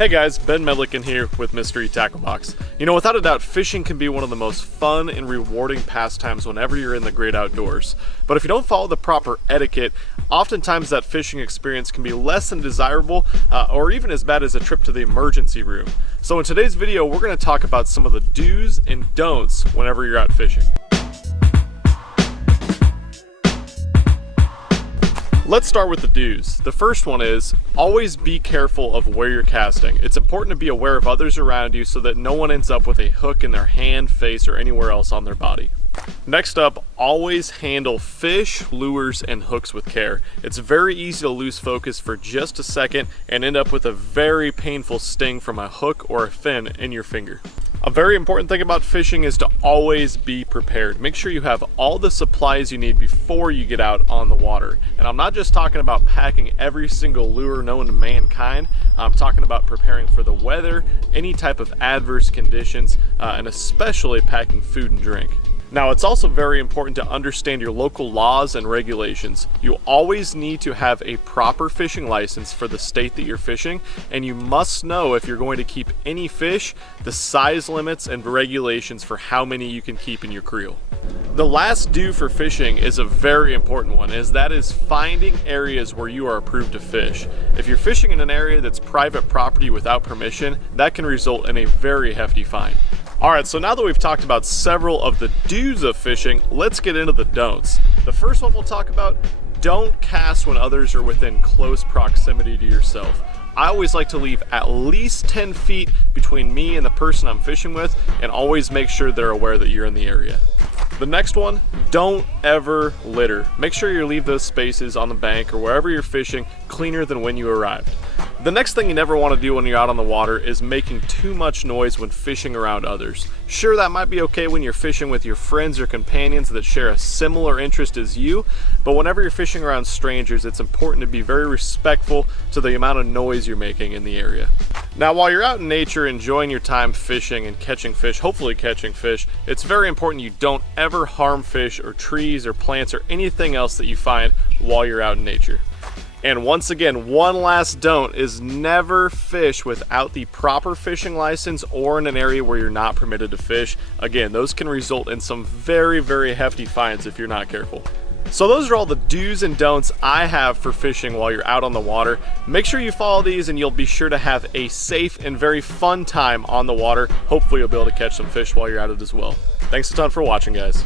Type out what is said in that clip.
Hey guys, Ben Medlickin here with Mystery Tackle Box. You know, without a doubt, fishing can be one of the most fun and rewarding pastimes whenever you're in the great outdoors. But if you don't follow the proper etiquette, oftentimes that fishing experience can be less than desirable or even as bad as a trip to the emergency room. So in today's video, we're going to talk about some of the do's and don'ts whenever you're out fishing. Let's start with the do's. The first one is always be careful of where you're casting. It's important to be aware of others around you so that no one ends up with a hook in their hand, face, or anywhere else on their body. Next up, always handle fish, lures, and hooks with care. It's very easy to lose focus for just a second and end up with a very painful sting from a hook or a fin in your finger. A very important thing about fishing is to always be prepared. Make sure you have all the supplies you need before you get out on the water. And I'm not just talking about packing every single lure known to mankind. I'm talking about preparing for the weather, any type of adverse conditions, and especially packing food and drink. Now, it's also very important to understand your local laws and regulations. You always need to have a proper fishing license for the state that you're fishing, and you must know, if you're going to keep any fish, the size limits and regulations for how many you can keep in your creel. The last do for fishing is a very important one, as that is finding areas where you are approved to fish. If you're fishing in an area that's private property without permission, that can result in a very hefty fine. Alright, so now that we've talked about several of the do's of fishing, let's get into the don'ts. The first one we'll talk about, don't cast when others are within close proximity to yourself. I always like to leave at least 10 feet between me and the person I'm fishing with, and always make sure they're aware that you're in the area. The next one, don't ever litter. Make sure you leave those spaces on the bank or wherever you're fishing cleaner than when you arrived. The next thing you never want to do when you're out on the water is making too much noise when fishing around others. Sure, that might be okay when you're fishing with your friends or companions that share a similar interest as you, but whenever you're fishing around strangers, it's important to be very respectful to the amount of noise you're making in the area. Now, while you're out in nature enjoying your time fishing and catching fish, hopefully catching fish, it's very important you don't ever harm fish or trees or plants or anything else that you find while you're out in nature. And once again, one last don't is never fish without the proper fishing license or in an area where you're not permitted to fish. Again, those can result in some very, very hefty fines if you're not careful. So those are all the do's and don'ts I have for fishing while you're out on the water. Make sure you follow these and you'll be sure to have a safe and very fun time on the water. Hopefully you'll be able to catch some fish while you're at it as well. Thanks a ton for watching, guys.